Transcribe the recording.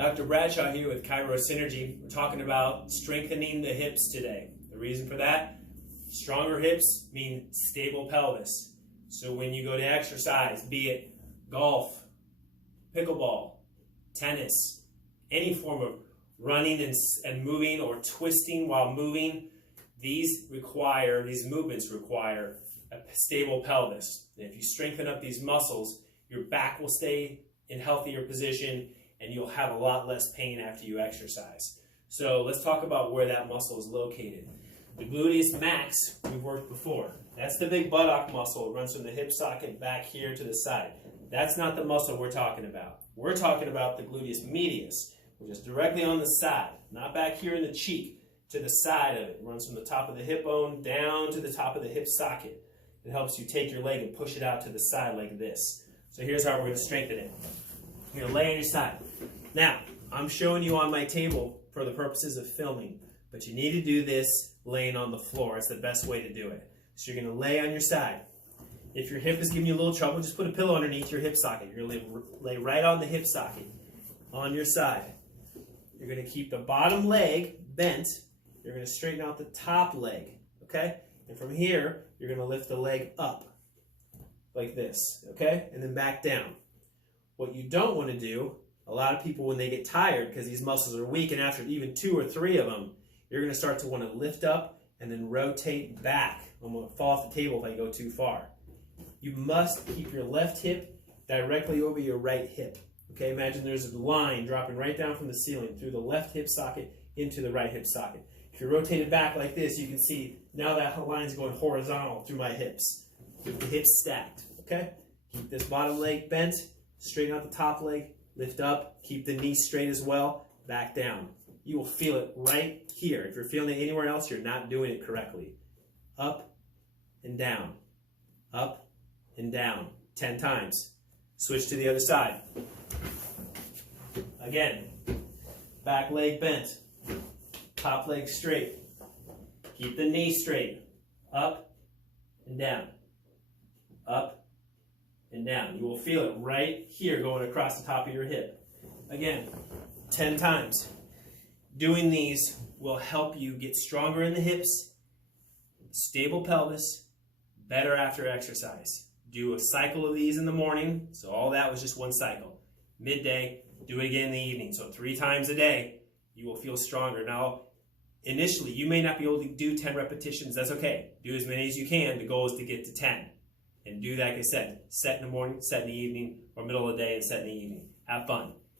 Dr. Bradshaw here with Chirocynergy. We're talking about strengthening the hips today. The reason for that, stronger hips mean stable pelvis. So when you go to exercise, be it golf, pickleball, tennis, any form of running and moving or twisting while moving, these movements require a stable pelvis. And if you strengthen up these muscles, your back will stay in healthier position and you'll have a lot less pain after you exercise. So let's talk about where that muscle is located. The gluteus max, we've worked before. That's the big buttock muscle. It runs from the hip socket back here to the side. That's not the muscle we're talking about. We're talking about the gluteus medius, which is directly on the side, not back here in the cheek, to the side of it. It runs from the top of the hip bone down to the top of the hip socket. It helps you take your leg and push it out to the side like this. So here's how we're going to strengthen it. You're going to lay on your side. Now, I'm showing you on my table for the purposes of filming, but you need to do this laying on the floor. It's the best way to do it. So you're going to lay on your side. If your hip is giving you a little trouble, just put a pillow underneath your hip socket. You're going to lay right on the hip socket on your side. You're going to keep the bottom leg bent. You're going to straighten out the top leg, okay? And from here, you're going to lift the leg up like this, okay? And then back down. What you don't want to do, a lot of people when they get tired because these muscles are weak, and after even 2 or 3 of them, you're going to start to want to lift up and then rotate back. I'm going to fall off the table if I go too far. You must keep your left hip directly over your right hip. Okay, imagine there's a line dropping right down from the ceiling through the left hip socket into the right hip socket. If you rotate it back like this, you can see now that line's going horizontal through my hips, with the hips stacked. Okay, keep this bottom leg bent, straighten out the top leg, lift up, keep the knee straight as well, back down. You will feel it right here. If you're feeling it anywhere else, you're not doing it correctly. Up and down, up and down, 10 times. Switch to the other side. Again, back leg bent, top leg straight. Keep the knee straight, up and down, up and down. You will feel it right here going across the top of your hip. Again, 10 times. Doing these will help you get stronger in the hips, stable pelvis, better after exercise. Do a cycle of these in the morning, so all that was just one cycle. Midday, do it again in the evening. So 3 times a day, you will feel stronger. Now, initially, you may not be able to do 10 repetitions. That's okay. Do as many as you can. The goal is to get to 10. And do, like I said, set in the morning, set in the evening, or middle of the day and set in the evening. Have fun.